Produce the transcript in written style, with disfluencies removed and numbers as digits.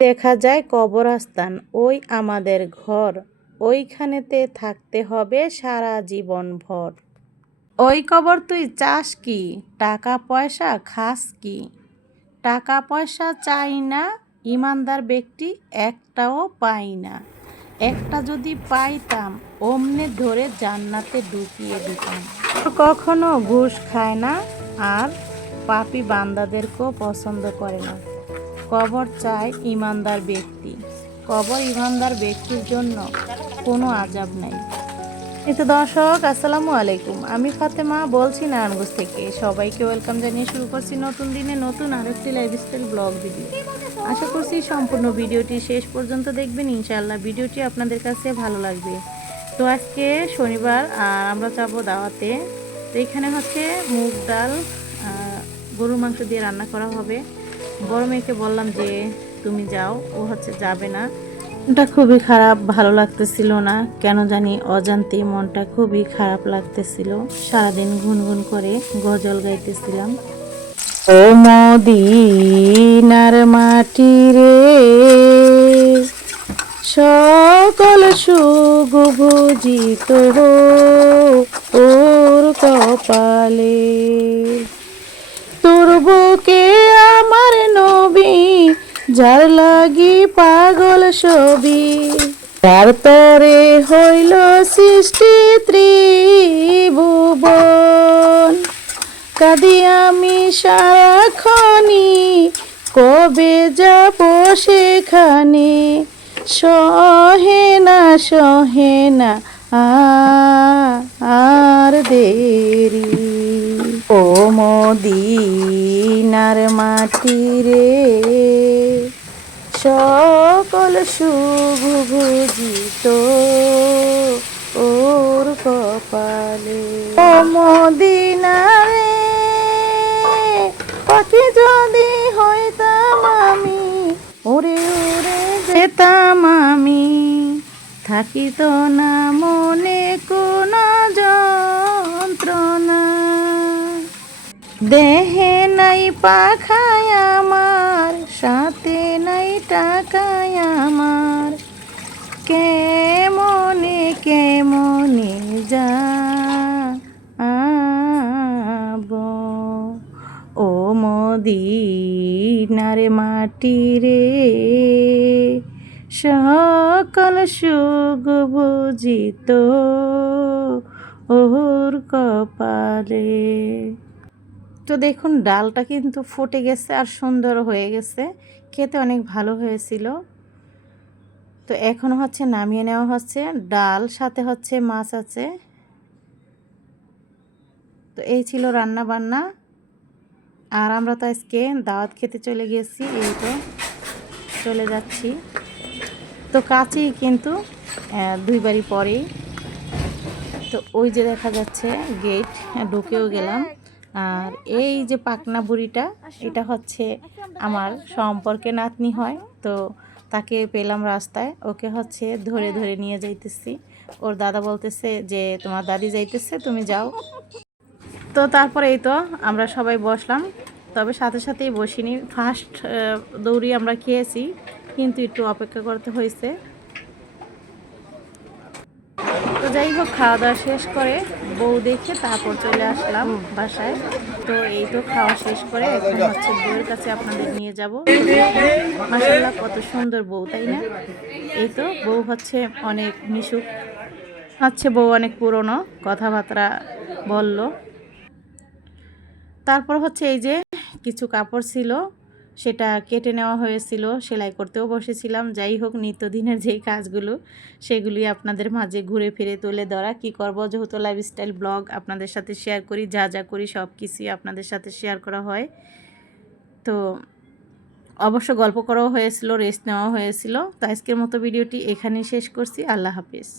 দেখা যায় কবরস্থান ওই আমাদের ঘর, ওইখানেতে থাকতে হবে সারা জীবন ভর। ওই কবর তুই চাস কি, টাকা পয়সা খাস কি? টাকা পয়সা চাই না, ইমানদার ব্যক্তি একটাও পাই না। একটা যদি পাইতাম অমনে ধরে জান্নাতে ঢুকিয়ে দিতাম। কখনো ঘুষ খায় না আর পাপী বান্দাদেরকেও পছন্দ করে না। কবর চায় ইমানদার ব্যক্তি। কবর ইমানদার ব্যক্তির জন্য কোনো আযাব নাই। তো দর্শক আসসালামু আলাইকুম, আমি ফাতেমা বলছি নারায়ণগঞ্জ থেকে। সবাইকে ওয়েলকাম জানিয়ে শুরু করছি নতুন দিনে নতুন আরেকটি লাইফস্টাইল ব্লগ ভিডিও। আশা করছি সম্পূর্ণ ভিডিওটি শেষ পর্যন্ত দেখবেন, ইনশাআল্লাহ ভিডিওটি আপনাদের কাছে ভালো লাগবে। তো আজকে শনিবার আর আমরা যাবো দাওয়াতে। তো এখানে হচ্ছে মুগ ডাল গরুর মাংস দিয়ে রান্না করা হবে। বড় মেয়েকে বললাম যে তুমি যাও, ও হচ্ছে যাবে না। মনটা খুবই খারাপ, ভালো লাগতেছিল না, কেন জানি অজান্তে মনটা খুবই খারাপ লাগতেছিল। সারাদিন গুনগুন করে গজল গাইতেছিলাম। ও মদিনার মাটি রে, সকল সুখ ভুজিত ওর কপালে। তোর বুকে আমার নবী, যার লাগি পাগল ছবি, তার তরে হইল সৃষ্টি ত্রিভুবন। কাঁদি আমি সারাক্ষণি, কবে যাব সেখানে, সহে না আর দেরি। ও মদিনার মাটি রে, সকল সুখ ভুজিত ওর কপালে। ও মদিনা রে, পাখি যদি হইতাম আমি, উড়ে উড়ে যেতাম আমি, থাকিত না মনে কোনো যন্ত্রণা। দেহে নাই পাখায় আমার, সাথে নাই টাকায় আমার, কেমনে যাব। ও মদিনার মাটি রে, সকল সুখ ভুজিত ওর কপালে। তো দেখুন ডালটা কিন্তু ফুটে গেছে আর সুন্দর হয়ে গেছে, খেতে অনেক ভালো হয়েছিল। তো এখন হচ্ছে নামিয়ে নেওয়া হচ্ছে, ডাল সাথে হচ্ছে মাছ আছে। তো এই ছিল রান্না বান্না। আর আমরা তো আজকে দাওয়াত খেতে চলে গেছি, এই তো চলে যাচ্ছি। তো কাছেই কিন্তু 2 বাড়ি পরেই। তো ওই যে দেখা যাচ্ছে গেট, ঢুকেও গেলাম। আর এই যে পাকনা বুড়িটা, এটা হচ্ছে আমার সম্পর্কে নাতনি হয়। তো তাকে পেলাম রাস্তায়, ওকে হচ্ছে ধরে ধরে নিয়ে যাইতেছি। ওর দাদা বলতেছে যে তোমার দাদি যাইতেছে, তুমি যাও। তো তারপরে এই তো আমরা সবাই বসলাম, তবে সাথে সাথেই বসিনি, ফার্স্ট দৌড়ি আমরা খেয়েছি, কিন্তু একটু অপেক্ষা করতে হয়েছে। তো যাই হোক, খাওয়া দাওয়া শেষ করে বউ দেখে তারপর চলে আসলাম বাসায়। তো এই তো খাওয়া শেষ করে এখন হচ্ছে বউয়ের কাছে আপনাদের নিয়ে যাব। মাশাআল্লাহ কত সুন্দর বউ, তাই না? এই তো বউ হচ্ছে অনেক মিশুক, হচ্ছে বউ অনেক পুরনো, কথাবার্তা বলল। তারপর হচ্ছে এই যে কিছু কাপড় ছিল, সেটা কেটে নেওয়া হয়েছিল, সেলাই করতেও বসেছিলাম। যাই হোক, নিত্যদিনের যেই কাজগুলো সেগুলি আপনাদের মাঝে ঘুরে ফিরে তুলে ধরা। কি করব, যেহেতু লাইফস্টাইল ব্লগ আপনাদের সাথে শেয়ার করি, যা যা করি সব কিছুই আপনাদের সাথে শেয়ার করা হয়। তো অবশ্য গল্প করাও হয়েছিল, রেস্ট নেওয়া হয়েছিল। তো আজকের মতো ভিডিওটি এখানেই শেষ করছি। আল্লাহ হাফিজ।